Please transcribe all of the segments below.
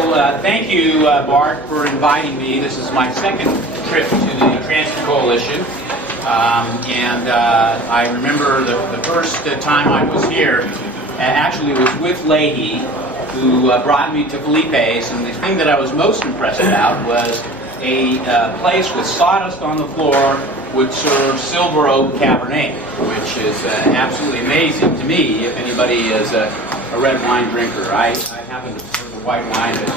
Thank you, Bart, for inviting me. This is my second trip to the Transit Coalition. I remember the first time I was here, actually was with Leahy, who brought me to Philippe's, and the thing that I was most impressed about was a place with sawdust on the floor would serve Silver Oak Cabernet, which is absolutely amazing to me if anybody is a red wine drinker. I happen to prefer the white wine, but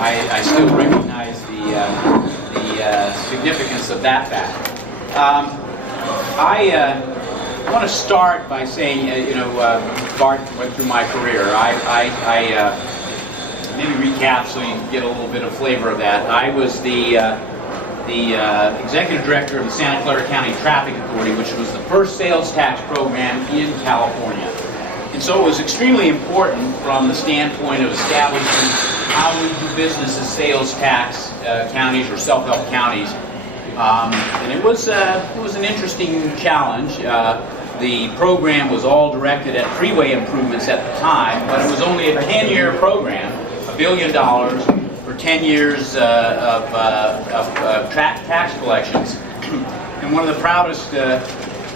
I still recognize the significance of that fact. I want to start by saying, Bart went through my career. I maybe recap so you can get a little bit of flavor of that. I was the executive director of the Santa Clara County Traffic Authority, which was the first sales tax program in California. And so it was extremely important from the standpoint of establishing how we do business as sales tax counties or self-help counties. And it was an interesting challenge. The program was all directed at freeway improvements at the time, but it was only a 10-year program, $1 billion for 10 years of tax collections. And one of the proudest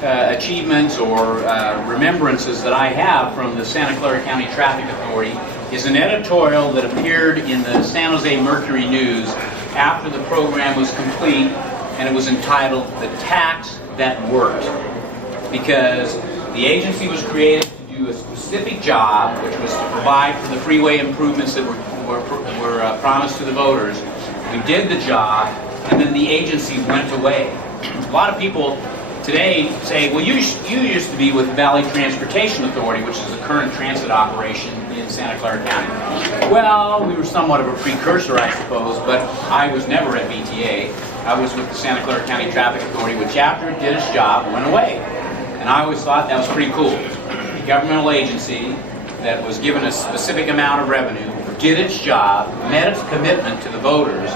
achievements or remembrances that I have from the Santa Clara County Traffic Authority is an editorial that appeared in the San Jose Mercury News after the program was complete, and it was entitled "The Tax That Worked," because the agency was created to do a specific job, which was to provide for the freeway improvements that were promised to the voters. We did the job, and then the agency went away. A lot of people today say, well, you used to be with the Valley Transportation Authority, which is the current transit operation in Santa Clara County. Well, we were somewhat of a precursor, I suppose, but I was never at VTA. I was with the Santa Clara County Traffic Authority, which after it did its job, went away. And I always thought that was pretty cool. A governmental agency that was given a specific amount of revenue, did its job, met its commitment to the voters,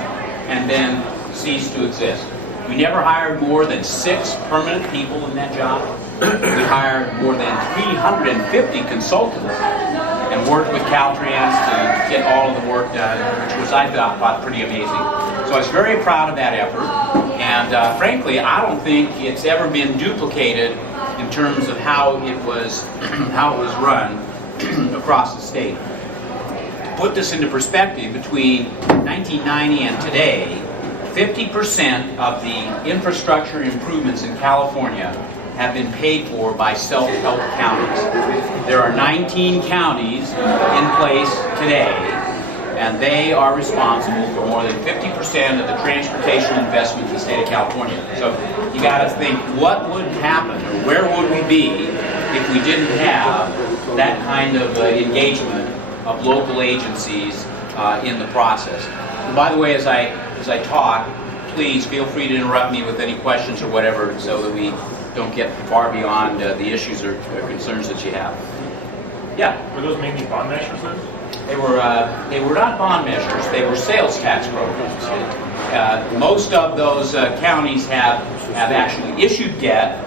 and then ceased to exist. We never hired more than 6 permanent people in that job. We hired more than 350 consultants and worked with Caltrans to get all of the work done, which was, I thought pretty amazing. So I was very proud of that effort, and frankly, I don't think it's ever been duplicated in terms of how it was run across the state. To put this into perspective, between 1990 and today, 50% of the infrastructure improvements in California have been paid for by self-help counties. There are 19 counties in place today, and they are responsible for more than 50% of the transportation investment in the state of California. So you got to think, what would happen, or where would we be if we didn't have that kind of engagement of local agencies in the process? And by the way, as I talk, please feel free to interrupt me with any questions or whatever, so that we don't get far beyond the issues or concerns that you have. Yeah? Were those mainly bond measures then? They were not bond measures, they were sales tax programs. Most of those counties have actually issued debt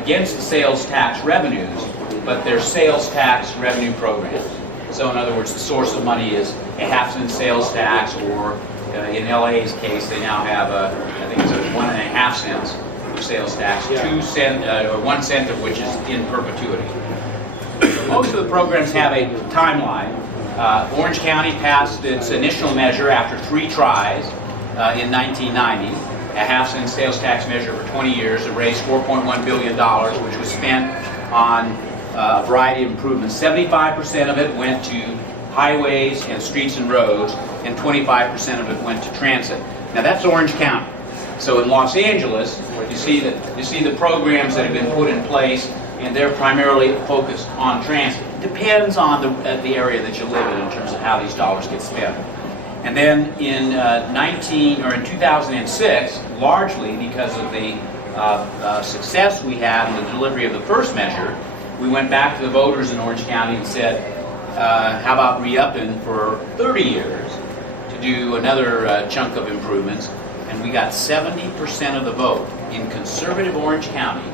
against the sales tax revenues, but they're sales tax revenue programs. So in other words, the source of money is a half-cent sales tax, or in LA's case, they now have I think it's a 1.5 cents of sales tax, 2 cents or 1 cent of which is in perpetuity. Most of the programs have a timeline. Orange County passed its initial measure after 3 tries in 1990, a half-cent sales tax measure for 20 years that raised $4.1 billion, which was spent on a variety of improvements. 75% of it went to highways and streets and roads, and 25% of it went to transit. Now that's Orange County. So in Los Angeles, you see the programs that have been put in place, and they're primarily focused on transit. It depends on the area that you live in terms of how these dollars get spent. And then in 2006, largely because of the success we had in the delivery of the first measure, we went back to the voters in Orange County and said, how about re-upping for 30 years to do another chunk of improvements? And we got 70% of the vote in conservative Orange County,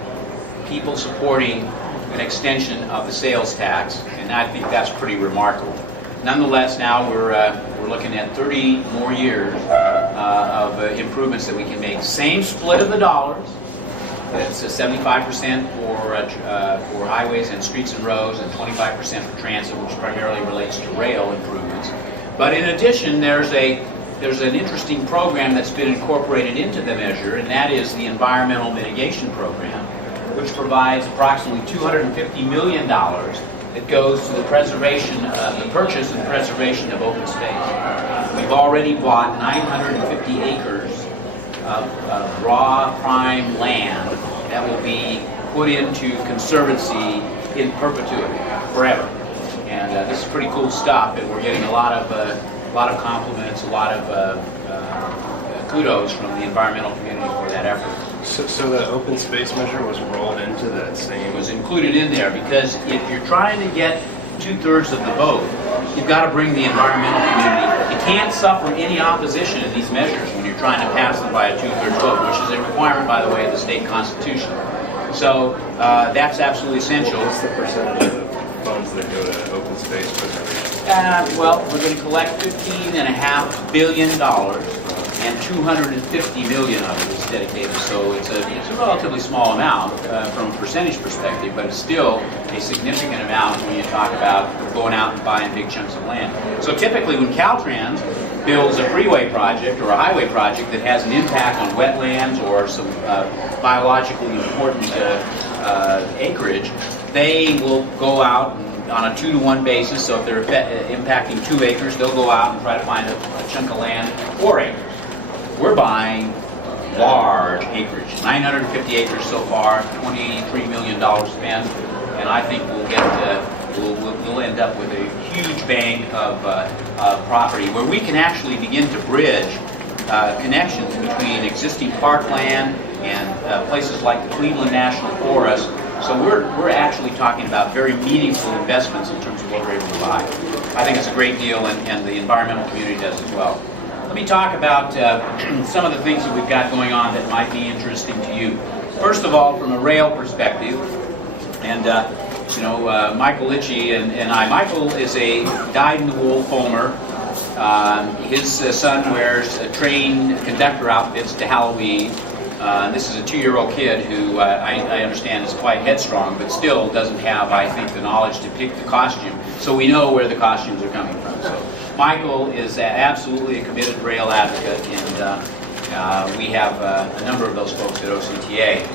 people supporting an extension of the sales tax, and I think that's pretty remarkable. nonetheless, now we're looking at 30 more years of improvements that we can make. Same split of the dollars. It's 75% for highways and streets and roads, and 25% for transit, which primarily relates to rail improvements. But in addition, there's an interesting program that's been incorporated into the measure, and that is the Environmental Mitigation Program, which provides approximately $250 million that goes to the preservation, the purchase and preservation of open space. We've already bought 950 acres of raw prime land that will be put into conservancy in perpetuity, forever. And this is pretty cool stuff, and we're getting a lot of compliments, a lot of kudos from the environmental community for that effort. So the open space measure was rolled into that same... It was included in there because if you're trying to get 2/3 of the vote, you've got to bring the environmental community. You can't suffer any opposition in these measures when you're trying to pass them by a 2/3 vote, which is a requirement, by the way, of the state constitution. So that's absolutely essential. What's the percentage of funds that go to open space preservation? Well, we're going to collect $15.5 billion, and 250 million of it is dedicated. So it's a relatively small amount from a percentage perspective, but it's still a significant amount when you talk about going out and buying big chunks of land. So typically when Caltrans builds a freeway project or a highway project that has an impact on wetlands or some biologically important acreage, they will go out on a 2-to-1 basis. So if they're impacting 2 acres, they'll go out and try to find a chunk of land, 4 acres. We're buying large acreage, 950 acres so far, $23 million spent, and I think we'll get we'll end up with a huge bank of property where we can actually begin to bridge connections between existing parkland and places like the Cleveland National Forest. So we're actually talking about very meaningful investments in terms of what we're able to buy. I think it's a great deal, and the environmental community does as well. Let me talk about some of the things that we've got going on that might be interesting to you. First of all, from a rail perspective, and Michael Litchie and I. Michael is a dyed-in-the-wool foamer. His son wears train conductor outfits to Halloween. This is a 2-year-old kid who I understand is quite headstrong, but still doesn't have, I think, the knowledge to pick the costume. So we know where the costumes are coming from. So Michael is absolutely a committed rail advocate, and we have a number of those folks at OCTA.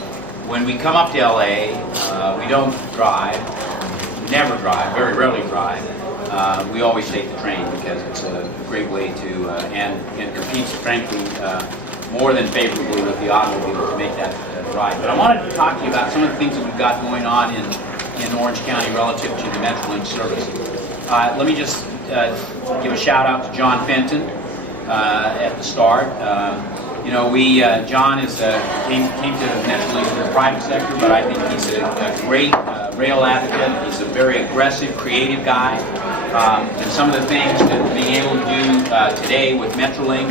When we come up to LA, we don't drive, never drive, very rarely drive. We always take the train because it's a great way to, and competes, frankly, more than favorably with the automobile to make that drive. But I wanted to talk to you about some of the things that we've got going on in Orange County relative to the Metrolink service. Let me just give a shout out to John Fenton at the start. John came to Metrolink from the private sector, but I think he's a great rail advocate. He's a very aggressive, creative guy. And some of the things that being able to do today with Metrolink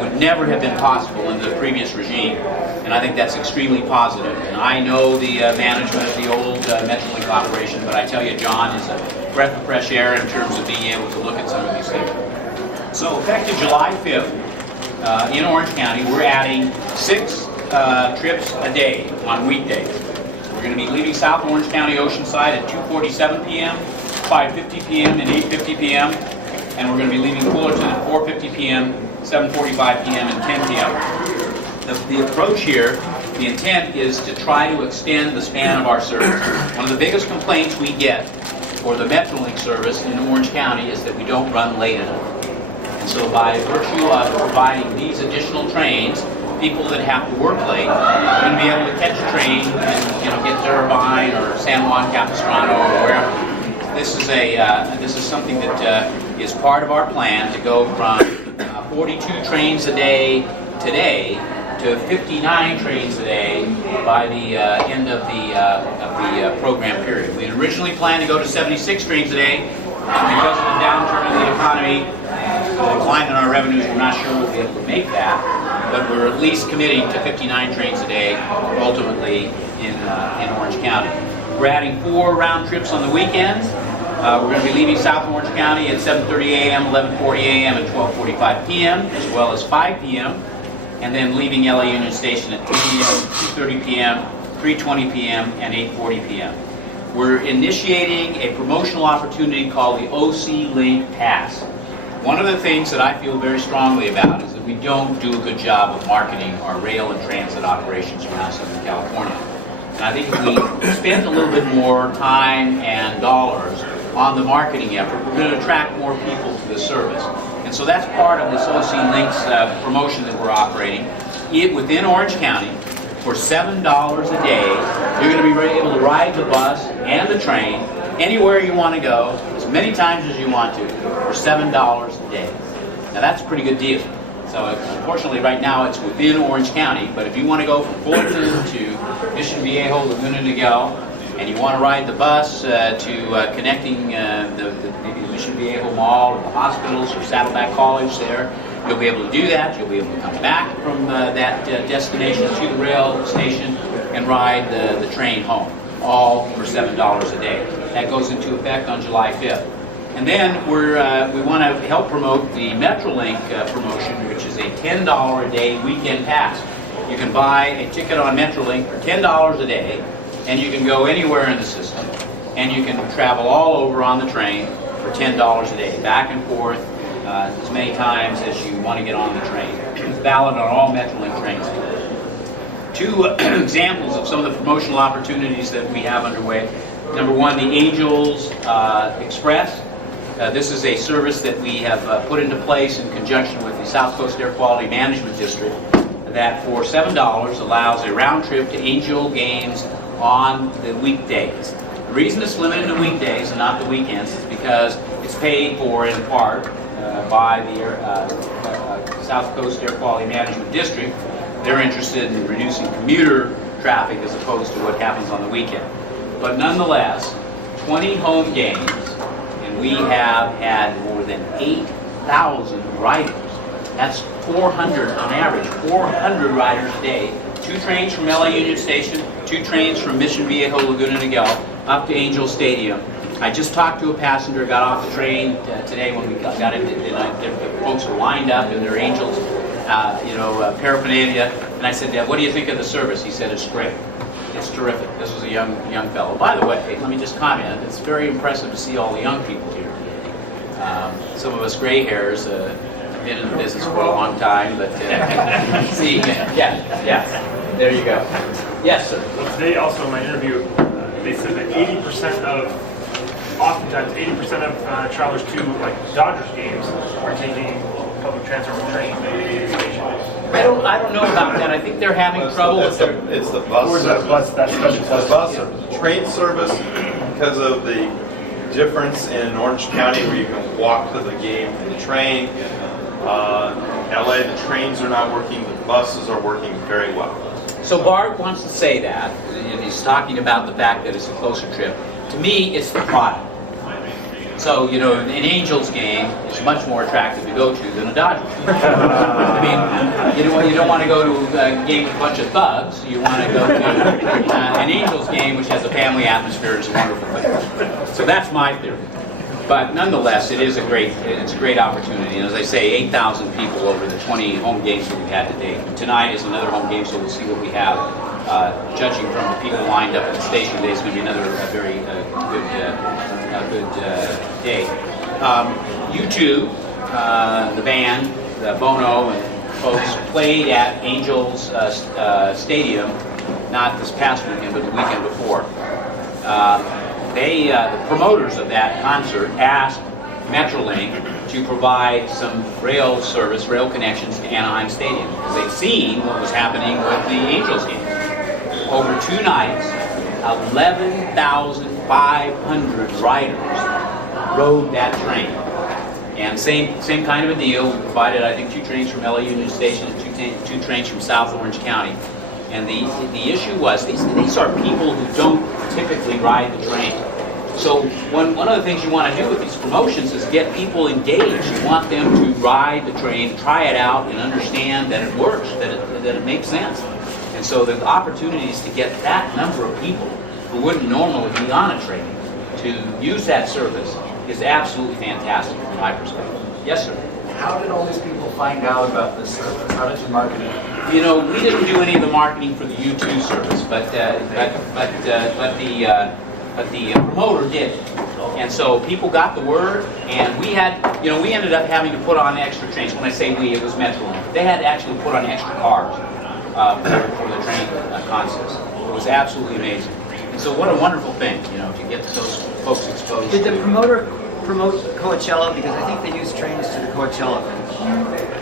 would never have been possible under the previous regime. And I think that's extremely positive. And I know the management of the old Metrolink operation, but I tell you, John is a breath of fresh air in terms of being able to look at some of these things. So effective July 5th, in Orange County, we're adding 6 trips a day on weekdays. We're going to be leaving South Orange County Oceanside at 2:47 p.m., 5:50 p.m., and 8:50 p.m., and we're going to be leaving Fullerton at 4:50 p.m., 7:45 p.m., and 10 p.m. The approach here, the intent is to try to extend the span of our service. One of the biggest complaints we get for the Metrolink service in Orange County is that we don't run late enough. And so by virtue of providing these additional trains, people that have to work late are going to be able to catch a train and get to Irvine or San Juan Capistrano or wherever. This is something that is part of our plan to go from 42 trains a day today to 59 trains a day by the end of the program period. We had originally planned to go to 76 trains a day, and because of the downturn in the economy, the decline in our revenues, we're not sure we'll be able to make that, but we're at least committing to 59 trains a day ultimately in Orange County. We're adding 4 round trips on the weekends, We're going to be leaving South Orange County at 7:30 a.m., 11:40 a.m., and 12:45 p.m., as well as 5 p.m., and then leaving LA Union Station at 3 p.m., 2:30 p.m., 3:20 p.m., and 8:40 p.m. We're initiating a promotional opportunity called the OC Link Pass. One of the things that I feel very strongly about is that we don't do a good job of marketing our rail and transit operations around Southern California. And I think if we spend a little bit more time and dollars on the marketing effort, we're going to attract more people to the service. And so that's part of this OC Links promotion that we're operating. Within Orange County, for $7 a day, you're going to be able to ride the bus and the train anywhere you want to go, as many times as you want to, for $7 a day. Now that's a pretty good deal. So unfortunately right now it's within Orange County, but if you want to go from Fulton to Mission Viejo, Laguna Niguel, and you want to ride the bus to connecting maybe the Mission Viejo Mall or the hospitals or Saddleback College there, you'll be able to do that. You'll be able to come back from that destination to the rail station and ride the train home, all for $7 a day. That goes into effect on July 5th. And then we want to help promote the Metrolink promotion, which is a $10 a day weekend pass. You can buy a ticket on Metrolink for $10 a day, and you can go anywhere in the system, and you can travel all over on the train for $10 a day, back and forth as many times as you want to get on the train. It's valid on all Metrolink trains. Two examples of some of the promotional opportunities that we have underway. Number one, the Angels Express. This is a service that we have put into place in conjunction with the South Coast Air Quality Management District that for $7 allows a round trip to Angel games on the weekdays. The reason it's limited to weekdays and not the weekends is because it's paid for in part by the South Coast Air Quality Management District. They're interested in reducing commuter traffic as opposed to what happens on the weekend. But nonetheless, 20 home games, and we have had more than 8,000 riders. That's 400 on average, 400 riders a day. 2 trains from LA Union Station, 2 trains from Mission Viejo, Laguna Niguel, up to Angel Stadium. I just talked to a passenger, got off the train today when we got into the folks are lined up in their Angels, paraphernalia, and I said, what do you think of the service? He said, it's great. It's terrific. This was a young fellow. By the way, let me just comment, it's very impressive to see all the young people here. Some of us gray hairs have been in the business for a long time, but see, yeah, there you go. Yes, sir. Well, today also in my interview, they said that oftentimes 80% of travelers to like Dodgers games are taking public transit or train to the station. I don't know about that. I think they're having trouble with their... It's the bus. Or is that bus? That's The bus service. The train service, because of the difference in Orange County where you can walk to the game in the train. LA, the trains are not working. The buses are working very well. So Bart wants to say that, and he's talking about the fact that it's a closer trip. To me, it's the product. So, an Angels game is much more attractive to go to than a Dodgers game. I mean, you don't want to go to a game with a bunch of thugs. You want to go to an Angels game which has a family atmosphere. It's a wonderful thing. So that's my theory. But nonetheless, it's a great opportunity. And as I say, 8,000 people over the 20 home games that we've had today. Tonight is another home game, so we'll see what we have. Judging from the people lined up at the station today, it's going to be another very good day. U2, the band, Bono and folks played at Angels Stadium, not this past weekend, but the weekend before. The promoters of that concert asked Metrolink to provide some rail connections to Anaheim Stadium, because they'd seen what was happening with the Angels game. Over 2 nights, 11,500 riders rode that train. And same kind of a deal. We provided, I think, 2 trains from LA Union Station, 2 trains from South Orange County. And the issue was, these are people who don't typically ride the train. So one of the things you want to do with these promotions is get people engaged. You want them to ride the train, try it out, and understand that it works, that it makes sense. And so the opportunities to get that number of people who wouldn't normally be on a train to use that service is absolutely fantastic from my perspective. Yes, sir. How did all these people find out about this service? How did you market it? You know, we didn't do any of the marketing for the U2 service, but the promoter did. And so people got the word, and we ended up having to put on extra trains. When I say we, it was Metrolink. They had to actually put on extra cars for the train concerts. It was absolutely amazing. And so what a wonderful thing, you know, to get those folks exposed. Did the promoter promote Coachella? Because I think they use trains to the Coachella thing.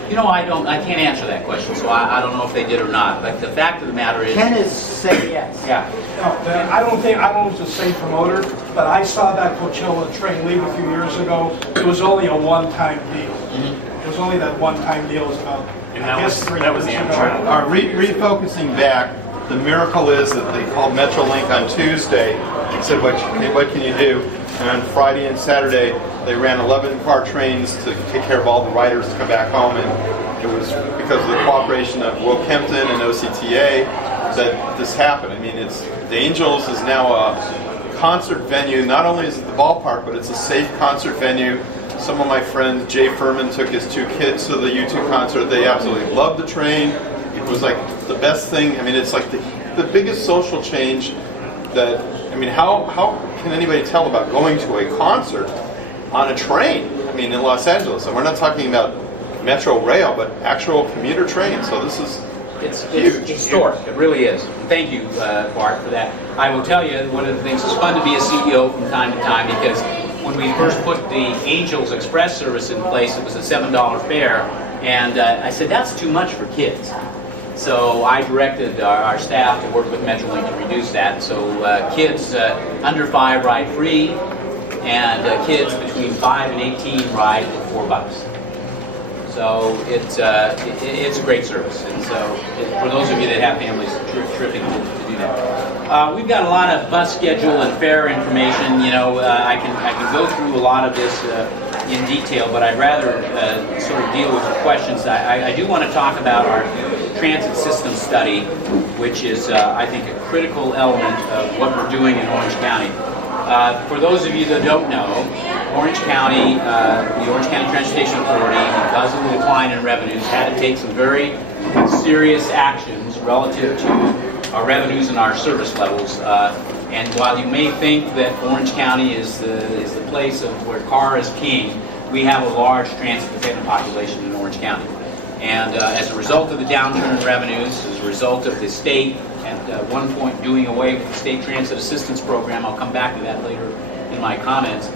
You know, I can't answer that question, so I don't know if they did or not. But the fact of the matter is, Ken is saying yes. yeah. I don't know if it's the same promoter, but I saw that Coachella train leave a few years ago. It was only a one-time deal. It was only that one-time deal. It was about, And I guess, 3 that was years the ago. Amtrak. Refocusing back, the miracle is that they called Metrolink on Tuesday and said, what can you do? And on Friday and Saturday, they ran 11-car trains to take care of all the riders to come back home. And it was because of the cooperation of Kempton and OCTA that this happened. I mean, the Angels is now a concert venue. Not only is it the ballpark, but it's a safe concert venue. Some of my friends, Jay Furman took his 2 kids to the U2 concert. They absolutely loved the train. It was like the best thing. I mean, it's like the biggest social change that, I mean, how can anybody tell about going to a concert on a train? I mean, in Los Angeles. And we're not talking about Metro Rail, but actual commuter train. So this is It's huge. historic. It really is. Thank you, Bart, for that. I will tell you, one of the things, it's fun to be a CEO from time to time, because when we first put the Angels Express service in place, it was a $7 fare, and I said, that's too much for kids. So I directed our staff to work with Metrolink to reduce that. So kids under 5 ride free, and kids between 5 and 18 ride for $4. So it's a great service, and so for those of you that have families, it's terrific to do that. We've got a lot of bus schedule and fare information. You know, I can go through a lot of this in detail, but I'd rather sort of deal with the questions. I do want to talk about our transit system study, which is I think a critical element of what we're doing in Orange County. For those of you that don't know, Orange County, the Orange County Transportation Authority, because of the decline in revenues, had to take some very serious actions relative to our revenues and our service levels. And while you may think that Orange County is the place of where car is king, we have a large transit-dependent population in Orange County. And as a result of the downturn in revenues, as a result of the state at one point doing away with the State Transit Assistance Program, I'll come back to that later in my comments,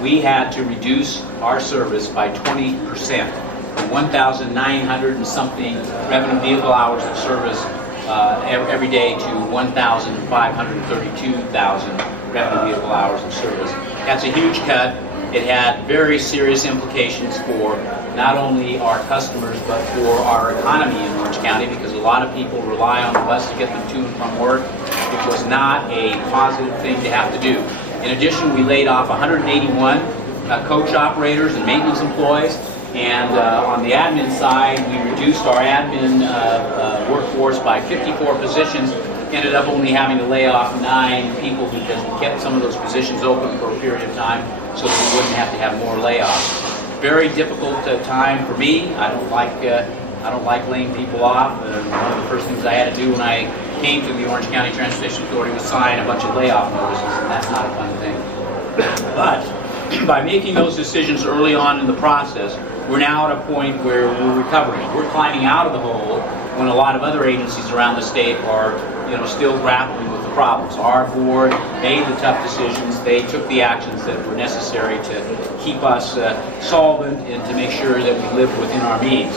we had to reduce our service by 20%, from 1,900 and something revenue vehicle hours of service every day to 1,532,000 revenue vehicle hours of service. That's a huge cut. It had very serious implications for not only our customers, but for our economy in Orange County, because a lot of people rely on the bus to get them to and from work. It was not a positive thing to have to do. In addition, we laid off 181 coach operators and maintenance employees, and on the admin side, we reduced our admin workforce by 54 positions, ended up only having to lay off 9 people because we kept some of those positions open for a period of time so that we wouldn't have to have more layoffs. Very difficult time for me. I don't like laying people off. One of the first things I had to do when I came to the Orange County Transportation Authority was sign a bunch of layoff notices, and that's not a fun thing. But by making those decisions early on in the process, we're now at a point where we're recovering. We're climbing out of the hole when a lot of other agencies around the state are, still grappling with the problems. Our board made the tough decisions. They took the actions that were necessary to keep us solvent and to make sure that we live within our means.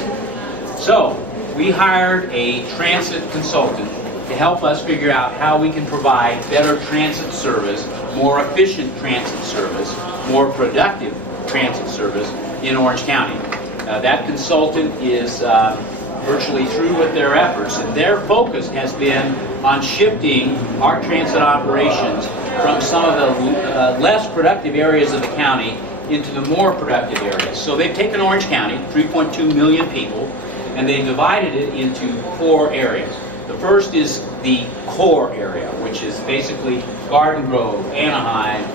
So we hired a transit consultant to help us figure out how we can provide better transit service, more efficient transit service, more productive transit service in Orange County. That consultant is virtually through with their efforts, and their focus has been on shifting our transit operations from some of the less productive areas of the county into the more productive areas. So they've taken Orange County, 3.2 million people, and they divided it into 4 areas. The first is the core area, which is basically Garden Grove, Anaheim,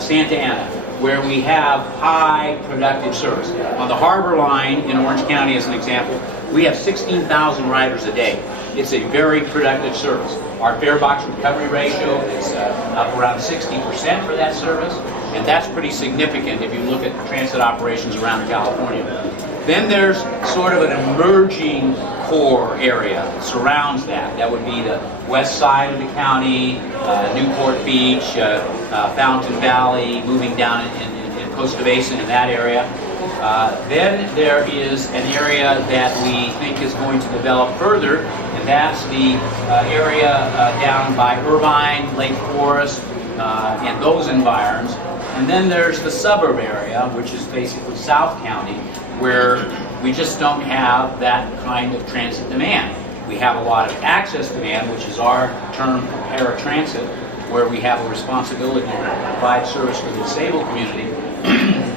Santa Ana, where we have high productive service. On the Harbor Line in Orange County, as an example, we have 16,000 riders a day. It's a very productive service. Our fare box recovery ratio is up around 60% for that service, and that's pretty significant if you look at transit operations around California. Then there's sort of an emerging core area that surrounds that. That would be the west side of the county, Newport Beach, Fountain Valley, moving down in Costa Mesa in that area. Then there is an area that we think is going to develop further, and that's the area down by Irvine, Lake Forest, and those environs. And then there's the suburb area, which is basically South County, where we just don't have that kind of transit demand. We have a lot of access demand, which is our term for paratransit, where we have a responsibility to provide service to the disabled community,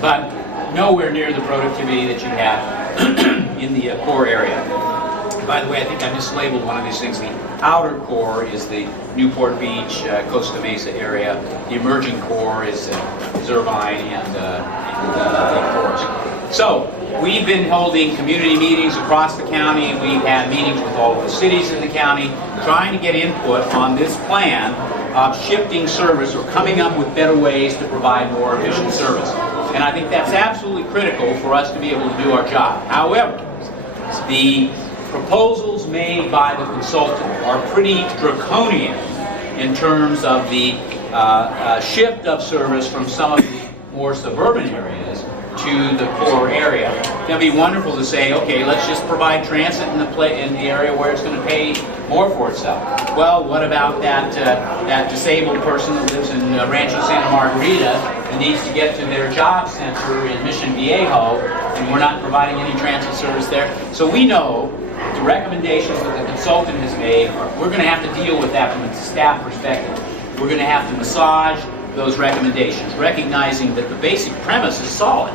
but nowhere near the productivity that you have in the core area. By the way, I think I mislabeled one of these things. The outer core is the Newport Beach, Costa Mesa area. The emerging core is Irvine and Lake Forest. So we've been holding community meetings across the county. We've had meetings with all of the cities in the county, trying to get input on this plan of shifting service or coming up with better ways to provide more efficient service. And I think that's absolutely critical for us to be able to do our job. However, the proposals made by the consultant are pretty draconian in terms of the shift of service from some of the more suburban areas to the core area. It's going to be wonderful to say, okay, let's just provide transit in the area where it's going to pay more for itself. Well, what about that disabled person that lives in Rancho Santa Margarita and needs to get to their job center in Mission Viejo, and we're not providing any transit service there? So we know the recommendations that the consultant has made, we're going to have to deal with that from a staff perspective. We're going to have to massage those recommendations, recognizing that the basic premise is solid,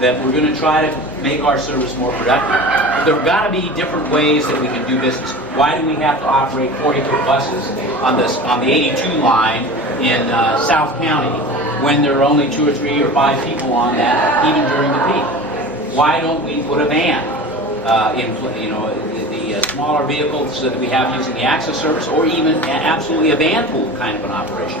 that we're going to try to make our service more productive. But there have got to be different ways that we can do business. Why do we have to operate 40-foot buses on the 82 line in South County when there are only 2 or 3 or 5 people on that, even during the peak? Why don't we put a van in, the smaller vehicles that we have using the access service, or even absolutely a van pool kind of an operation?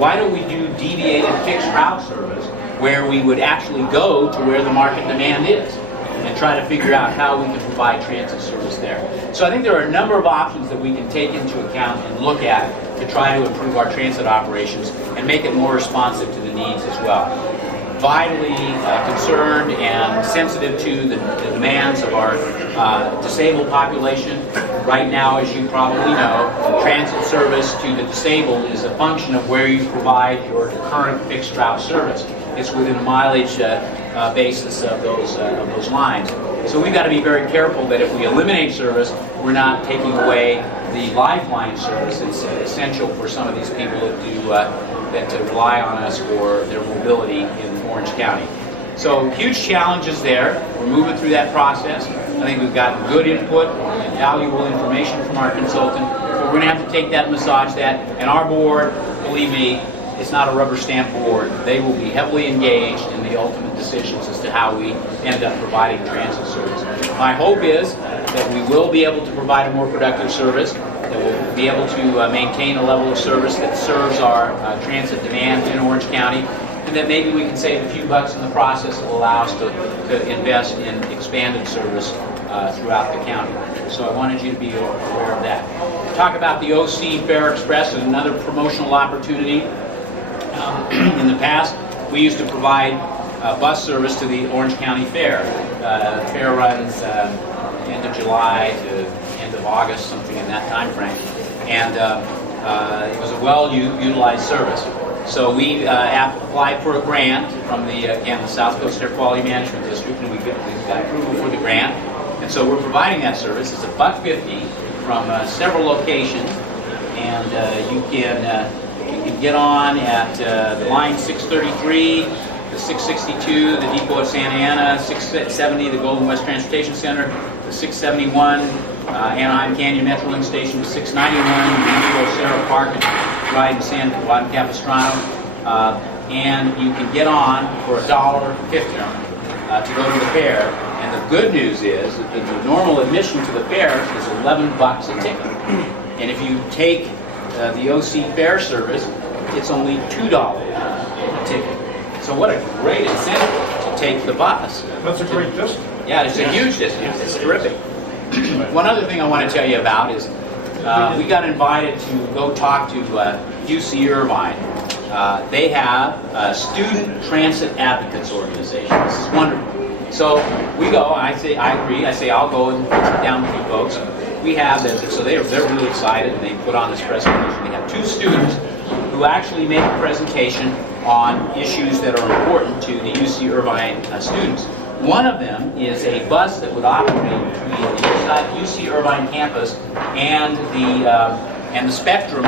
Why don't we do deviated fixed route service where we would actually go to where the market demand is and try to figure out how we can provide transit service there? So I think there are a number of options that we can take into account and look at to try to improve our transit operations and make it more responsive to the needs as well. Vitally concerned and sensitive to the demands of our disabled population. Right now, as you probably know, transit service to the disabled is a function of where you provide your current fixed route service. It's within a mileage basis of those lines. So we've got to be very careful that if we eliminate service, we're not taking away the lifeline service. It's essential for some of these people that rely on us for their mobility in Orange County. So huge challenges there. We're moving through that process. I think we've gotten good input and valuable information from our consultant. But we're going to have to take that and massage that. And our board, believe me, it's not a rubber stamp board. They will be heavily engaged in the ultimate decisions as to how we end up providing transit service. My hope is that we will be able to provide a more productive service, that we'll be able to maintain a level of service that serves our transit demand in Orange County, and that maybe we can save a few bucks in the process that will allow us to invest in expanded service throughout the county. So I wanted you to be aware of that. Talk about the OC Fare Express as another promotional opportunity. In the past, we used to provide bus service to the Orange County Fair. The fair runs end of July to end of August, something in that time frame. And it was a well-utilized service. So we applied for a grant from the South Coast Air Quality Management District, and we got approval for the grant. And so we're providing that service. It's $1.50 from several locations, and you can get on at the line 633, the 662, the Depot at Santa Ana, 670, the Golden West Transportation Center, the 671, Anaheim Canyon Metrolink Station, the 691, the Depot Sarah Park and Ride in San Juan Capistrano. and you can get on for $1.50 to go to the fair. And the good news is that the normal admission to the fair is $11 a ticket. And if you take the OC Fair service, it's only $2 a ticket. So what a great incentive to take the bus. That's a great distance. Yeah, it's a huge distance. It's terrific. One other thing I want to tell you about is we got invited to go talk to UC Irvine. They have a student transit advocates organization. This is wonderful. So we go, I agree, I say I'll go and sit down with you folks. We have this, so they're really excited, and they put on this presentation. They have 2 students who actually make a presentation on issues that are important to the UC Irvine students. One of them is a bus that would operate between the UC Irvine campus and the Spectrum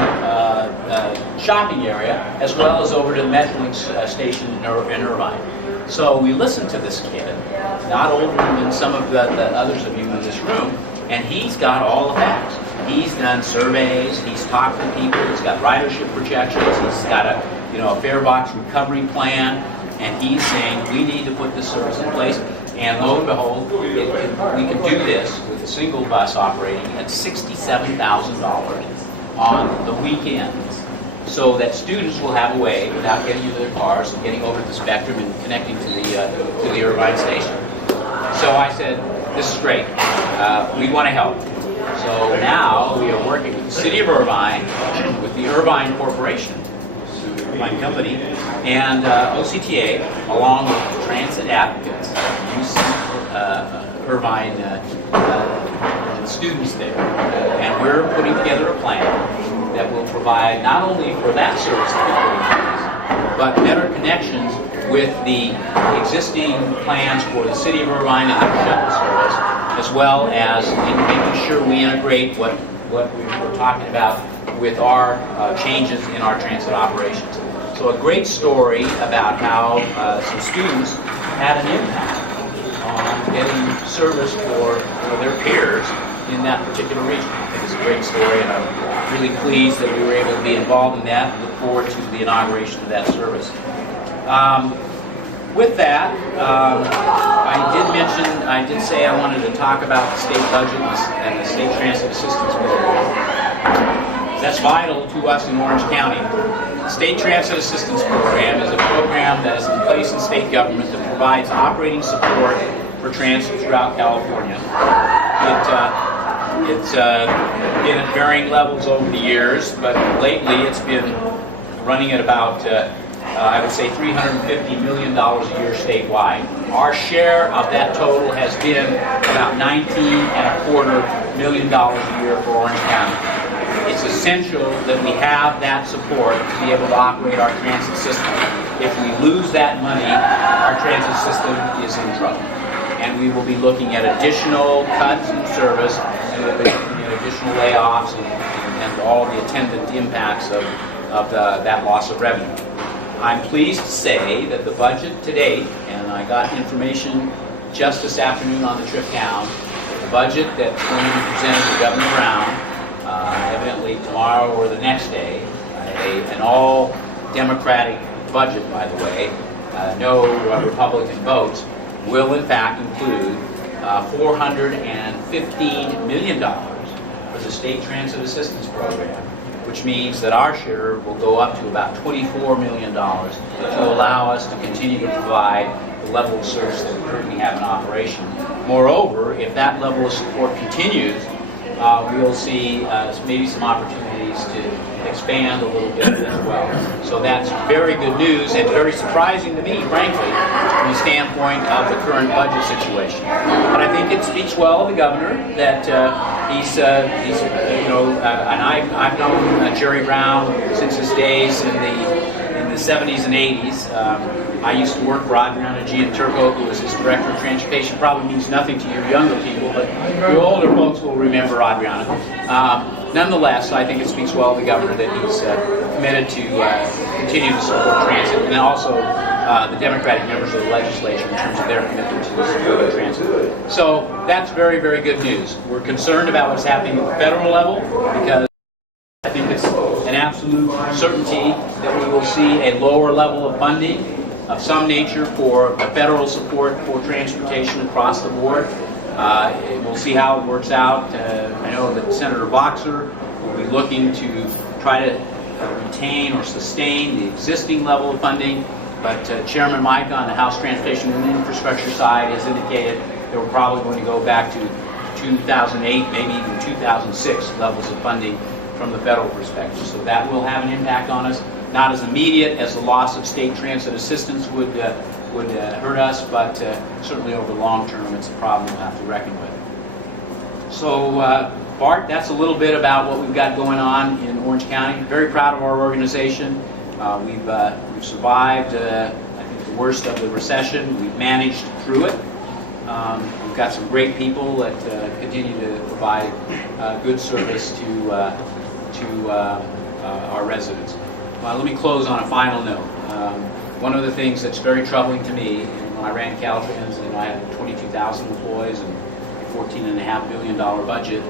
shopping area, as well as over to the Metrolink station in Irvine. So we listened to this kid, not older than some of the others of you in this room, and he's got all the facts. He's done surveys, he's talked to people, he's got ridership projections, he's got a fare box recovery plan, and he's saying we need to put this service in place. And lo and behold, we can do this with a single bus operating at $67,000 on the weekends, so that students will have a way, without getting into their cars and getting over to the Spectrum and connecting to the Irvine station. So I said, this is great. We want to help. So now we are working with the City of Irvine, with the Irvine Corporation, Irvine Company, and OCTA, along with Transit Advocates, UC Irvine students there. And we're putting together a plan that will provide not only for that service but better connections with the existing plans for the City of Irvine and their shuttle service, as well as in making sure we integrate what we were talking about with our changes in our transit operations. So a great story about how some students had an impact on getting service for their peers in that particular region. I think it's a great story, and I'm really pleased that we were able to be involved in that and look forward to the inauguration of that service. With that, I did say I wanted to talk about the state budget and the state transit assistance program. That's vital to us in Orange County. The State Transit Assistance Program is a program that is in place in state government that provides operating support for transit throughout California. It's been at varying levels over the years, but lately it's been running at about, I would say, $350 million a year statewide. Our share of that total has been about $19.25 million a year for Orange County. It's essential that we have that support to be able to operate our transit system. If we lose that money, our transit system is in trouble. And we will be looking at additional cuts in service, and we'll be looking at additional layoffs and all the attendant impacts of that loss of revenue. I'm pleased to say that the budget to date, and I got information just this afternoon on the trip down, the budget that's going to be presented to Governor Brown, evidently tomorrow or the next day, an all-Democratic budget, by the way, no Republican votes, will in fact include $415 million for the State Transit Assistance Program, which means that our share will go up to about $24 million to allow us to continue to provide the level of service that we currently have in operation. Moreover, if that level of support continues, we'll see maybe some opportunities to expand a little bit as well. So that's very good news and very surprising to me, frankly, from the standpoint of the current budget situation. But I think it speaks well of the governor that he's and I've known Jerry Brown since his days in the 70s and 80s. I used to work for Adriana Gianturco, who was his director of transportation. Probably means nothing to your younger people, but your older folks will remember Adriana. Nonetheless, I think it speaks well of the governor that he's committed to continue to support transit, and also the Democratic members of the legislature in terms of their commitment to supporting transit. So that's very, very good news. We're concerned about what's happening at the federal level because I think it's an absolute absolute certainty that we will see a lower level of funding of some nature for the federal support for transportation across the board. We'll see how it works out. I know that Senator Boxer will be looking to try to retain or sustain the existing level of funding, but Chairman Mike on the House Transportation and Infrastructure side has indicated that we're probably going to go back to 2008, maybe even 2006 levels of funding from the federal perspective. So that will have an impact on us, not as immediate as the loss of state transit assistance would hurt us, but certainly over the long term it's a problem we'll have to reckon with. So Bart, that's a little bit about what we've got going on in Orange County. Very proud of our organization. We've survived I think the worst of the recession. We've managed through it. We've got some great people that continue to provide good service to our residents. Let me close on a final note. One of the things that's very troubling to me, when I ran Caltrans, and I had 22,000 employees and a $14.5 billion budget.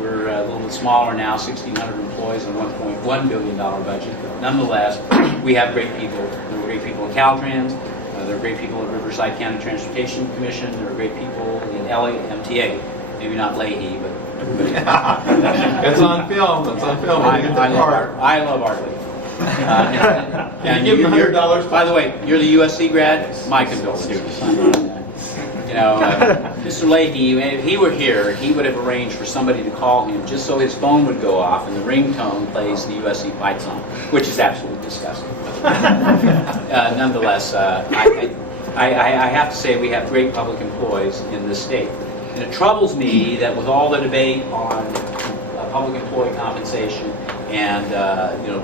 We're a little bit smaller now, 1,600 employees and a $1.1 billion budget. But nonetheless, we have great people. There are great people at Caltrans. There are great people at Riverside County Transportation Commission. There are great people in LA-MTA. Maybe not Leahy, but It's on film. It's on film. I love our league. And you give him $100. By the way, you're the USC grad. My condolences. You know, Mr. Leahy, if he were here, he would have arranged for somebody to call him just so his phone would go off and the ringtone plays the USC fight song, which is absolutely disgusting. Nonetheless, I have to say we have great public employees in this state. And it troubles me that with all the debate on public employee compensation and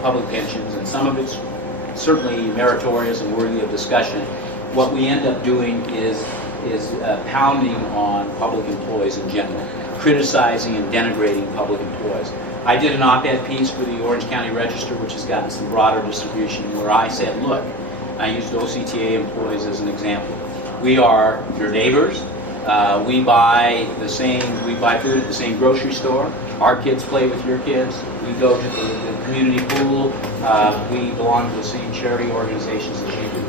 public pensions, and some of it's certainly meritorious and worthy of discussion, what we end up doing is pounding on public employees in general, criticizing and denigrating public employees. I did an op-ed piece for the Orange County Register, which has gotten some broader distribution, where I said, look, I used OCTA employees as an example. We are your neighbors. We buy food at the same grocery store. Our kids play with your kids. We go to the community pool. We belong to the same charity organizations as you do.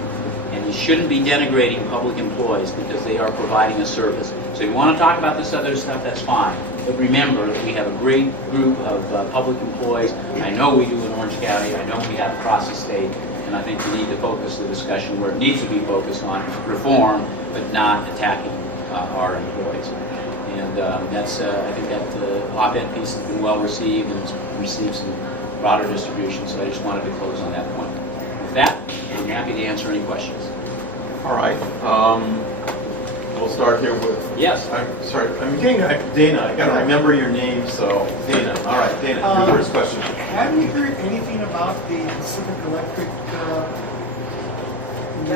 And you shouldn't be denigrating public employees because they are providing a service. So if you want to talk about this other stuff, that's fine. But remember that we have a great group of public employees. I know we do in Orange County. I know we have across the state. And I think we need to focus the discussion where it needs to be focused on reform, but not attacking our employees. And I think that op-ed piece has been well received and it's received some broader distribution. So I just wanted to close on that point. With that, I'm happy to answer any questions. All right. We'll start here with. Yes. I'm sorry. Dana. I got to remember your name. So Dana. All right, Dana. Your first question. Have you heard anything about the Pacific Electric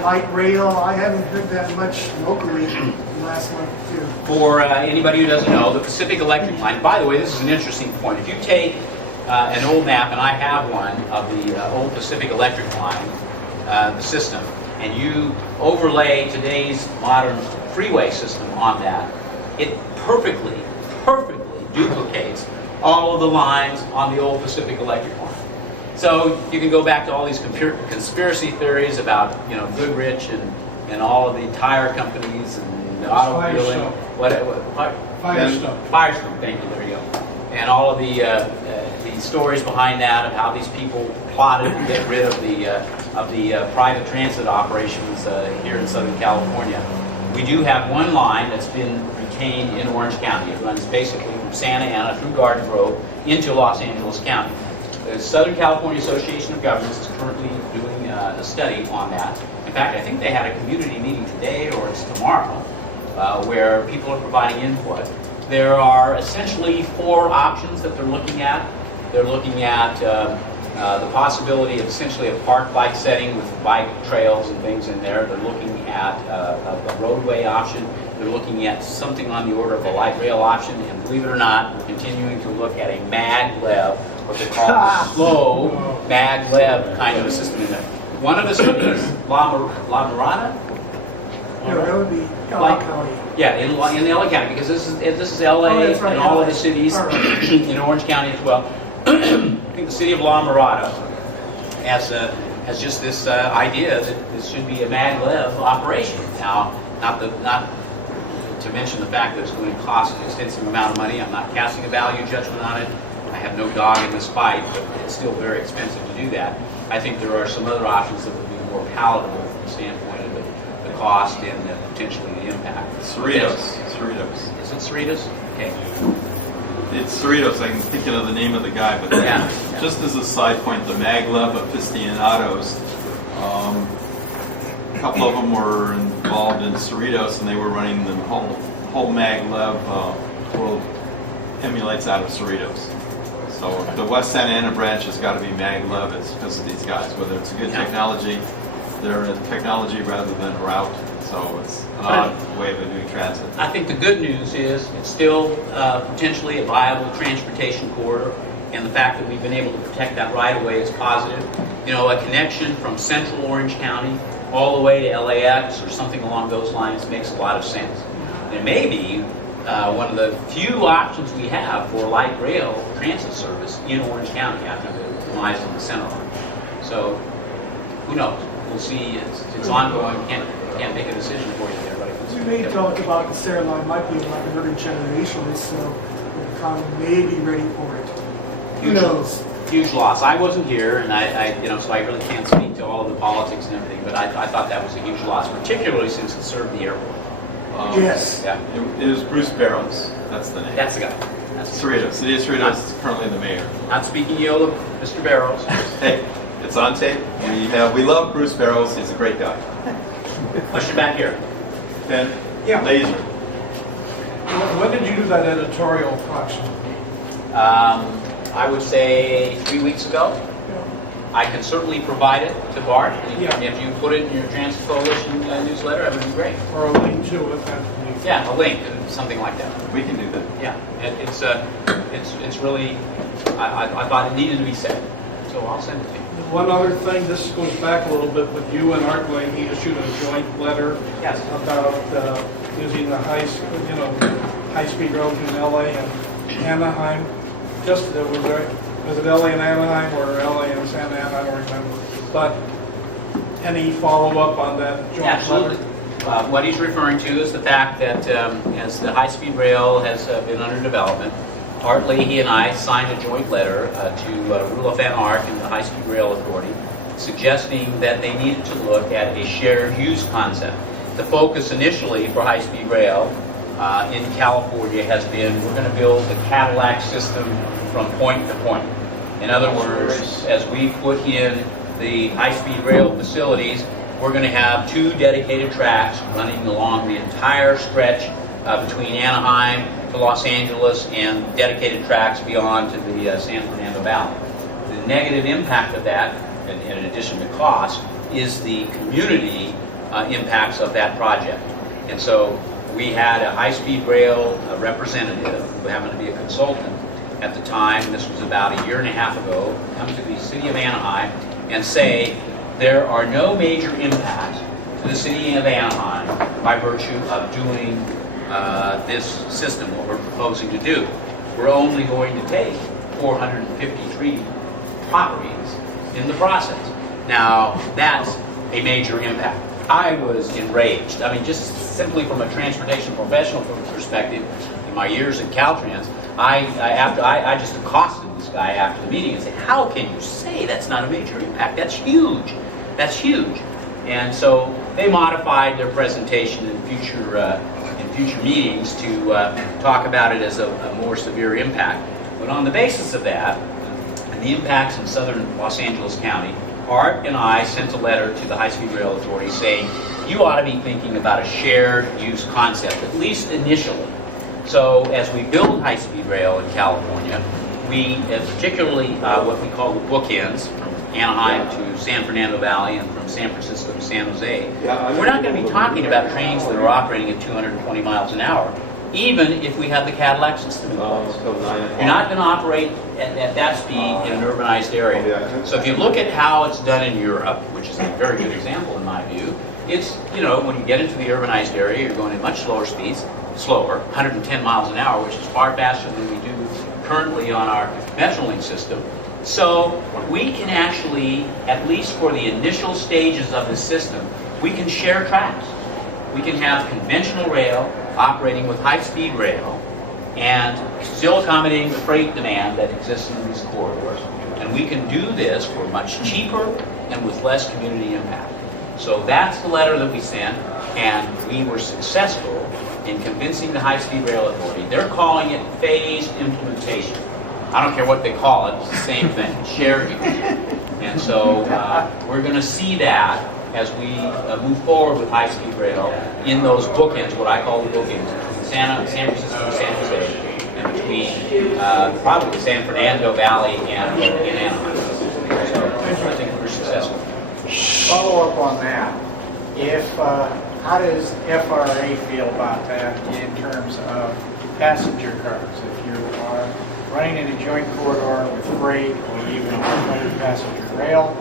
light rail? I haven't heard that much locally in the last month or two. For anybody who doesn't know, the Pacific Electric line. By the way, this is an interesting point. If you take an old map, and I have one of the old Pacific Electric line, the system, and you overlay today's modern freeway system on that, it perfectly duplicates all of the lines on the old Pacific Electric line. So you can go back to all these conspiracy theories about Goodrich and all of the tire companies and the automobiling, Firestone. Thank you. There you go. And all of the stories behind that of how these people plotted to get rid of the private transit operations here in Southern California. We do have one line that's been retained in Orange County. It runs basically from Santa Ana through Garden Grove into Los Angeles County. The Southern California Association of Governments is currently doing a study on that. In fact, I think they had a community meeting today or it's tomorrow where people are providing input. There are essentially 4 options that they're looking at. They're looking at the possibility of essentially a park bike setting with bike trails and things in there. They're looking at a roadway option. They're looking at something on the order of a light rail option. And believe it or not, we're continuing to look at a maglev, what they call a slow maglev kind of a system in there. One of the cities, La Mirada? No, that would be LA County. Yeah, in the LA County, because this is LA Oh, that's right, and all LA. of the cities Right. in Orange County as well. think the city of La Mirada has just this idea that this should be a maglev operation. Now, not to mention the fact that it's going to cost an extensive amount of money. I'm not casting a value judgment on it. I have no dog in this fight, but it's still very expensive to do that. I think there are some other options that would be more palatable from the standpoint of the cost and potentially the impact. Cerritos. Is it Cerritos? Okay. It's Cerritos. I'm thinking of the name of the guy, but Yeah. just as a side point, the maglev aficionados, a couple of them were involved in Cerritos, and they were running the whole maglev world emulates out of Cerritos. So the West Santa Ana branch has got to be maglev. It's because of these guys. Whether it's a good technology, they're a technology rather than a route. So it's an odd way of doing transit. I think the good news is it's still potentially a viable transportation corridor, and the fact that we've been able to protect that right-of-way is positive. You know, a connection from central Orange County all the way to LAX or something along those lines makes a lot of sense. And it may be one of the few options we have for light rail transit service in Orange County after the demise of the center line. So, who knows? We'll see. It's ongoing. Can't make a decision for you there, but We may talk about the Sarah line might be like another generation, so the economy may be ready for it. Who knows? Huge loss. I wasn't here, and I so I really can't speak to all of the politics and everything. But I thought that was a huge loss, particularly since it served the airport. Yes. Yeah, It was Bruce Barrows. That's the name. that's the guy. That's the Cerritos. City of Cerritos is currently the mayor. Not speaking ill of Mr. Barrows. Hey, it's on tape. We love Bruce Barrows. He's a great guy. Push it back here. And Yeah. laser. When did you do that editorial approximately? I would say 3 weeks ago. I can certainly provide it to Bart. And Yeah. if you put it in your Transit Coalition newsletter, that would be great. Or a link to it? Yeah, a link, something like that. We can do that. Yeah, it's really. I thought it needed to be said, so I'll send it to you. One other thing, this goes back a little bit with you and Art Lane. He issued a joint letter Yes. about using the high-speed roads in LA and Anaheim. Was it LA and Anaheim or LA and Santa Ana? I don't remember. But any follow-up on that joint letter? Absolutely. What he's referring to is the fact that as the high-speed rail has been under development, Art Leahy and I signed a joint letter to Roelof Van Ark and the High-Speed Rail Authority, suggesting that they needed to look at a shared use concept. The focus initially for high-speed rail in California has been we're going to build the Cadillac system from point to point. In other words, as we put in the high-speed rail facilities, we're going to have 2 dedicated tracks running along the entire stretch between Anaheim to Los Angeles and dedicated tracks beyond to the San Fernando Valley. The negative impact of that, in addition to cost, is the community impacts of that project. And so we had a high-speed rail representative who happened to be a consultant at the time, this was about a year and a half ago, come to the city of Anaheim and say there are no major impacts to the city of Anaheim by virtue of doing this system, what we're proposing to do. We're only going to take 453 properties in the process. Now, that's a major impact. I was enraged. I mean, just simply from a transportation professional perspective, in my years in Caltrans, I just accosted this guy after the meeting and said, how can you say that's not a major impact? That's huge. That's huge. And so they modified their presentation in future meetings to talk about it as a more severe impact. But on the basis of that, and the impacts in southern Los Angeles County, Art and I sent a letter to the High-Speed Rail Authority saying, you ought to be thinking about a shared use concept, at least initially. So as we build high-speed rail in California, we, particularly what we call the bookends, from Anaheim to San Fernando Valley and from San Francisco to San Jose, we're not going to be talking about trains that are operating at 220 miles an hour, even if we have the Cadillac system in place. You're not going to operate at that speed in an urbanized area. So if you look at how it's done in Europe, which is a very good example in my view, it's, when you get into the urbanized area, you're going at much slower speeds, 110 miles an hour, which is far faster than we do currently on our Metrolink system. So we can actually, at least for the initial stages of the system, we can share tracks. We can have conventional rail operating with high-speed rail and still accommodating the freight demand that exists in these corridors. And we can do this for much cheaper and with less community impact. So that's the letter that we sent, and we were successful in convincing the high-speed rail authority. They're calling it phased implementation. I don't care what they call it, it's the same thing, shared use. And so we're going to see that as we move forward with high-speed rail in those bookends, what I call the bookends, between San Francisco and San Jose, and between probably San Fernando Valley and Anaheim. So I think we're successful. Follow up on that. How does FRA feel about that in terms of passenger cars? If you are running in a joint corridor with freight or even other passenger rail,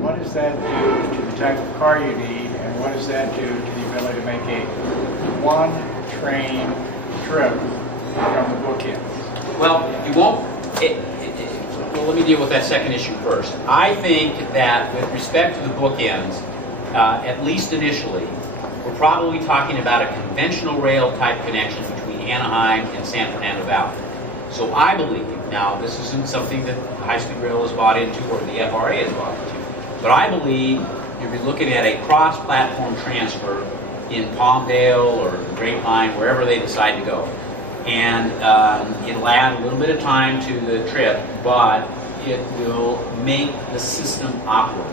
what does that do to the type of car you need, and what does that do to the ability to make a one-train trip from the bookends? Well, you won't. Well, let me deal with that second issue first. I think that with respect to the bookends, at least initially, we're probably talking about a conventional rail type connection between Anaheim and San Fernando Valley. So I believe, now this isn't something that high-speed rail is bought into or the FRA is bought into, but I believe you'll be looking at a cross-platform transfer in Palmdale or Grapevine, wherever they decide to go. And it'll add a little bit of time to the trip, but it will make the system operable.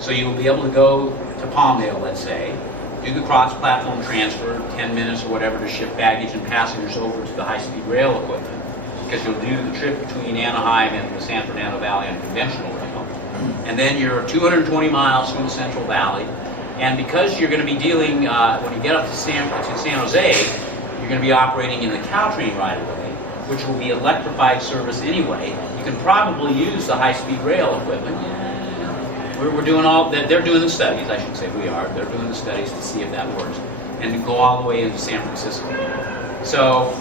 So you'll be able to go to Palmdale, let's say, do the cross-platform transfer, 10 minutes or whatever, to ship baggage and passengers over to the high-speed rail equipment, because you'll do the trip between Anaheim and the San Fernando Valley on conventional rail. And then you're 220 miles through the Central Valley, and because you're going to be dealing, when you get up to San Jose, you're going to be operating in the Caltrain right-of-way, which will be electrified service anyway. You can probably use the high-speed rail equipment. We're doing all that. They're doing the studies, I should say we are. They're doing the studies to see if that works, and go all the way into San Francisco. So,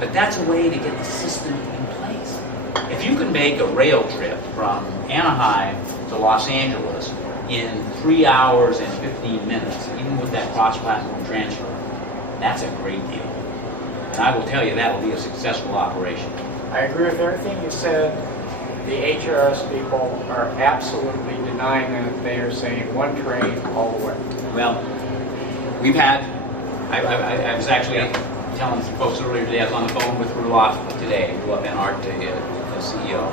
but that's a way to get the system in place. If you can make a rail trip from Anaheim to Los Angeles in 3 hours and 15 minutes, even with that cross-platform transfer, that's a great deal. And I will tell you that'll be a successful operation. I agree with everything you said. The HRS people are absolutely denying that. They are saying one train all the way. Well, we've had, I was actually telling some folks earlier today, I was on the phone with Ruloff today, Ruloff Van Aert, the CEO.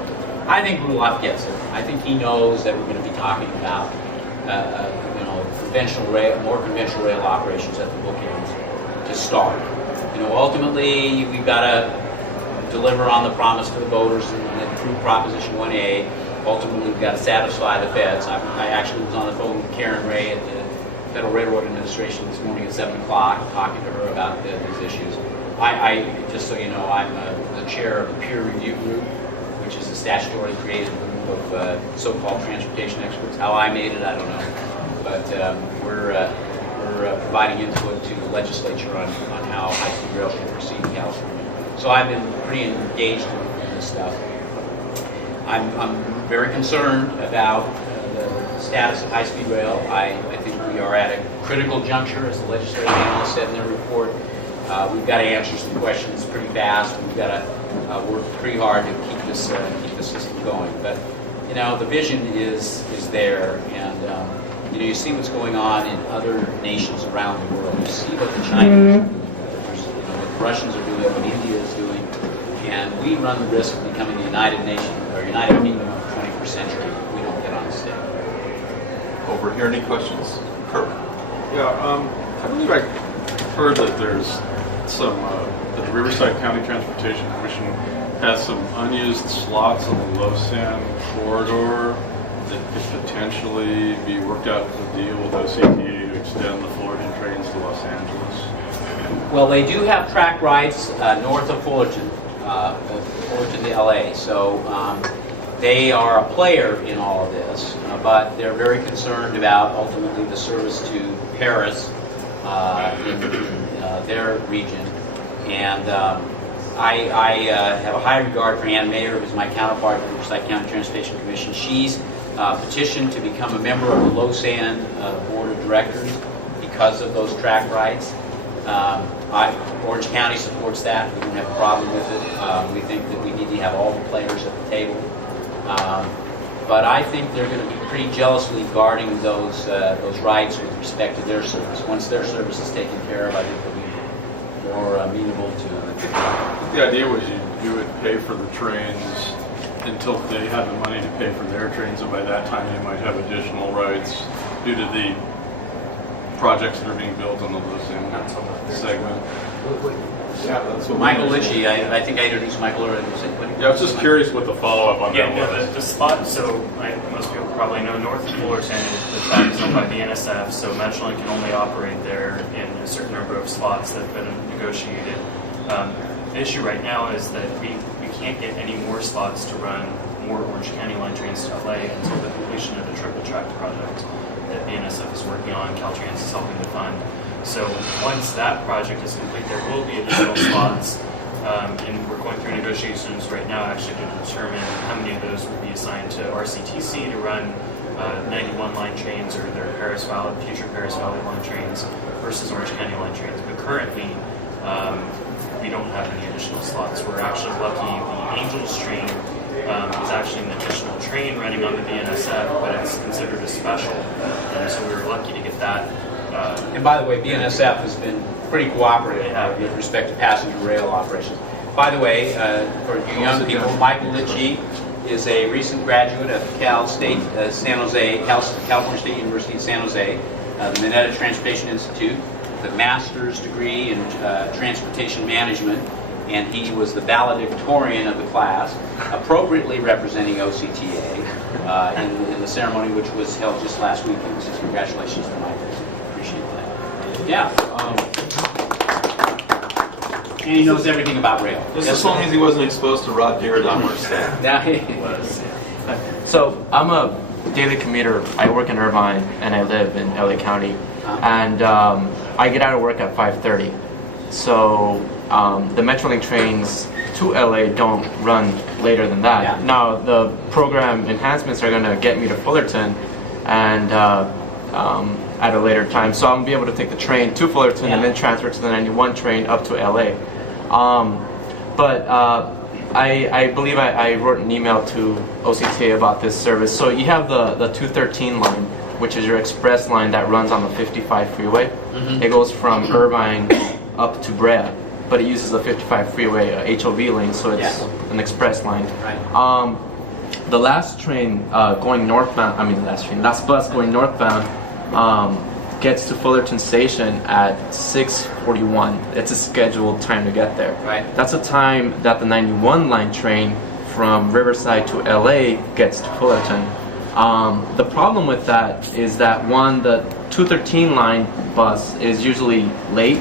I think Ruloff gets it. I think he knows that we're going to be talking about, conventional rail, more conventional rail operations at the bookends to start. Ultimately, we've got to deliver on the promise to the voters and approve Proposition 1A. Ultimately, we've got to satisfy the feds. I actually was on the phone with Karen Ray at the Federal Railroad Administration this morning at 7 o'clock, talking to her about these issues. Just so you know, I'm the chair of the peer review group, which is a statutorily created group of so-called transportation experts. How I made it, I don't know. But we're providing input to the legislature on how high-speed rail should proceed in California. So I've been pretty engaged in this stuff. I'm very concerned about the status of high-speed rail. I think we are at a critical juncture, as the legislative analysts said in their report. We've got to answer some questions pretty fast, and we've got to work pretty hard to keep the system going. But the vision is there, and you see what's going on in other nations around the world. You see what the Chinese are doing, what the Russians are doing, what India is doing, and we run the risk of becoming the United Kingdom of the 21st century if we don't get on the stick. Over here, any questions? Kirk? Yeah, I believe I heard that there's some, that the Riverside County Transportation Commission has some unused slots on the Lausanne corridor that could potentially be worked out with a deal with OCTA to extend the Fullerton trains to Los Angeles. Well, they do have track rights north of Fullerton, Fullerton to LA. So they are a player in all of this, but they're very concerned about ultimately the service to Paris in their region. And I have a high regard for Ann Mayer, who's my counterpart at the Riverside County Transportation Commission. She's petitioned to become a member of the Low-Sand Board of Directors because of those track rights. Orange County supports that. We don't have a problem with it. We think that we need to have all the players at the table. But I think they're going to be pretty jealously guarding those rights with respect to their service. Once their service is taken care of, I think they'll be more amenable to it. The idea was you would pay for the trains until they had the money to pay for their trains, and by that time they might have additional rights due to the projects that are being built on the Low-Sand segment. Yeah, that's what Michael Litchie, I think I introduced Michael earlier. Yeah, I was just curious what the follow-up on that was. The spot, so most people probably know north of Fullerton, the track is owned by BNSF, so Metrolink can only operate there in a certain number of slots that have been negotiated. The issue right now is that we can't get any more slots to run more Orange County line trains to LA until the completion of the triple track project that BNSF is working on, Caltrans is helping to fund. So once that project is complete, there will be additional slots, and we're going through negotiations right now actually to determine how many of those would be assigned to RCTC to run 91 line trains or their future Paris Valley line trains versus Orange County line trains. But currently, we don't have any additional slots. We're actually lucky the Angels train is actually an additional train running on the BNSF, but it's considered a special, and so we were lucky to get that. And by the way, BNSF has been pretty cooperative with respect to passenger rail operations. By the way, for you young people, Michael Litchie is a recent graduate of Cal State San Jose, California State University in San Jose, the Mineta Transportation Institute, the master's degree in transportation management, and he was the valedictorian of the class, appropriately representing OCTA in the ceremony which was held just last weekend. So congratulations to Michael. Appreciate that. Yeah. And he knows everything about rail. This as long as he wasn't exposed to Rod Deardommer's stuff. Yeah, he was. So I'm a daily commuter. I work in Irvine and I live in LA County, and I get out of work at 5:30. So the Metrolink trains to LA don't run later than that. Yeah. Now the program enhancements are going to get me to Fullerton and at a later time. So I'm going to be able to take the train to Fullerton and then transfer to the 91 train up to LA. I believe I wrote an email to OCTA about this service. So you have the 213 line, which is your express line that runs on the 55 freeway. It goes from Irvine up to Brea, but it uses the 55 freeway HOV lane, so it's an express line. Right. The last train going northbound, last bus going northbound gets to Fullerton Station at 6:41. It's a scheduled time to get there. Right. That's a time that the 91 line train from Riverside to LA gets to Fullerton. The problem with that is that one, the 213 line bus is usually late,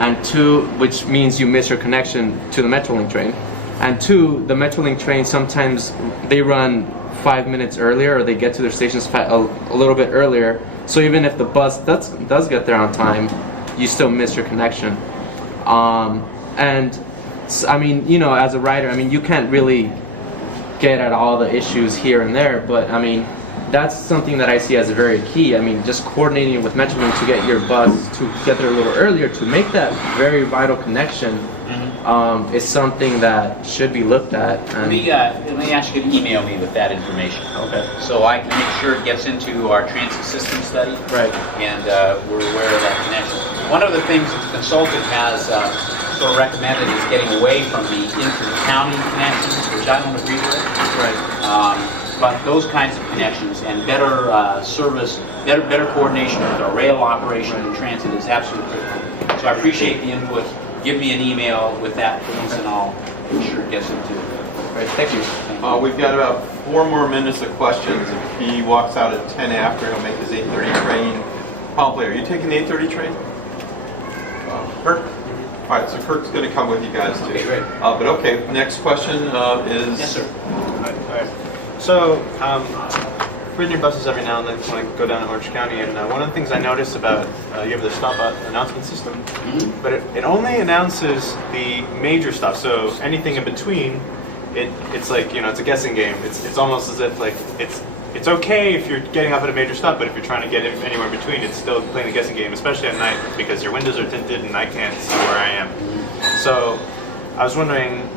and two, which means you miss your connection to the Metrolink train, and two, the Metrolink train sometimes they run 5 minutes earlier, or they get to their stations a little bit earlier. So even if the bus does get there on time, you still miss your connection. And I mean, you know, as a rider, I mean, you can't really get at all the issues here and there, but I mean, that's something that I see as very key. I mean, just coordinating with Metrolink to get your bus to get there a little earlier to make that very vital connection is something that should be looked at. Let me ask you to email me with that information. Okay. So I can make sure it gets into our transit system study. Right. And we're aware of that connection. One of the things that the consultant has sort of recommended is getting away from the inter-county connections, which I don't agree with. Right. But those kinds of connections and better service, better coordination with our rail operation and transit is absolutely critical. So I appreciate the input. Give me an email with that, please, and I'll make sure it gets into it. Right. Thank you. We've got about 4 more minutes of questions. If he walks out at 10 after, he'll make his 8:30 train promptly. Are you taking the 8:30 train? Kirk? All right, so Kirk's going to come with you guys too. Okay, great. But okay, next question is... Yes, sir. So, read your buses every now and then when I go down to Orange County, and one of the things I noticed about you have the stop announcement system, but it only announces the major stops. So anything in between, it's like, you know, it's a guessing game. It's almost as if like it's okay if you're getting off at a major stop, but if you're trying to get anywhere in between, it's still playing a guessing game, especially at night because your windows are tinted and I can't see where I am. So I was wondering,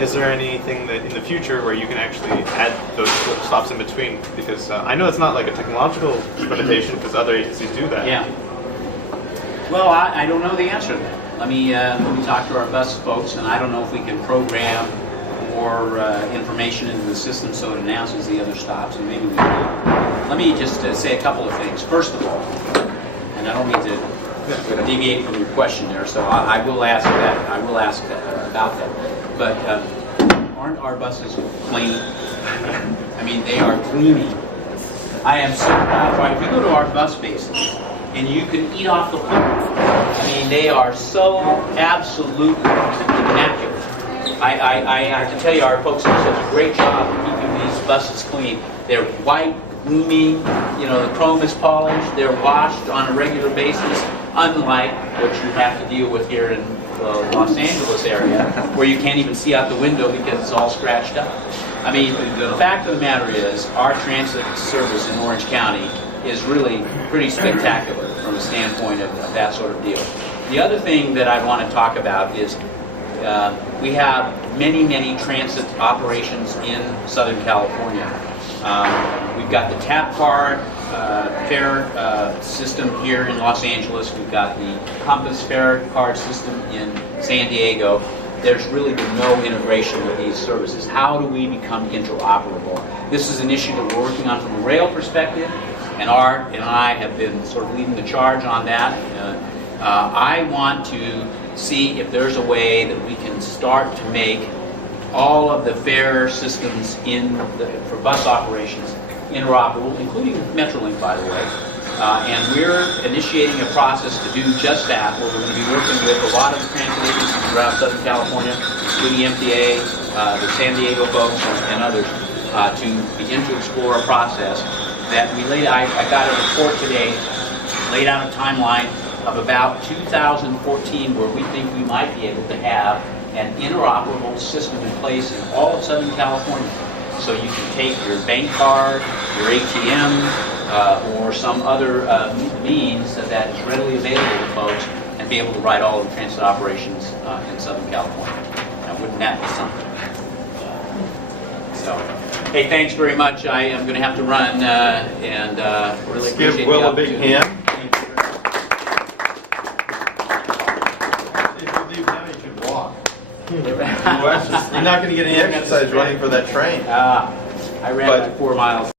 is there anything that in the future where you can actually add those stops in between? Because I know it's not like a technological limitation because other agencies do that. Yeah. Well, I don't know the answer to that. Let me talk to our bus folks, and I don't know if we can program more information into the system so it announces the other stops, and maybe we can. Let me just say a couple of things. First of all, and I don't mean to deviate from your question there, so I will ask that. I will ask about that. But aren't our buses clean? I mean, they are gleaming. I am so proud. Right? If you go to our bus bases, and you can eat off the floor. I mean, they are so absolutely immaculate. I can tell you, our folks do such a great job of keeping these buses clean. They're white, gleaming. You know, the chrome is polished. They're washed on a regular basis, unlike what you have to deal with here in the Los Angeles area, where you can't even see out the window because it's all scratched up. I mean, the fact of the matter is, our transit service in Orange County is really pretty spectacular from a standpoint of that sort of deal. The other thing that I want to talk about is we have many transit operations in Southern California. We've got the tap card fare system here in Los Angeles. We've got the Compass fare card system in San Diego. There's really been no integration with these services. How do we become interoperable? This is an issue that we're working on from a rail perspective, and Art and I have been sort of leading the charge on that. I want to see if there's a way that we can start to make all of the fare systems for bus operations interoperable, including Metrolink, by the way. And we're initiating a process to do just that, where we're going to be working with a lot of the transit agencies around Southern California, including MTA, the San Diego folks, and others, to begin to explore a process that we laid out. I got a report today, laid out a timeline of about 2014, where we think we might be able to have an interoperable system in place in all of Southern California. So you can take your bank card, your ATM, or some other means that is readily available to folks, and be able to ride all of the transit operations in Southern California. Now, wouldn't that be something? So, hey, thanks very much. I am going to have to run, and really appreciate Give Will the a big opportunity. hand. If you leave now, you should walk. You're not going to get any exercise running for that train. I ran like 4 miles.